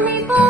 你不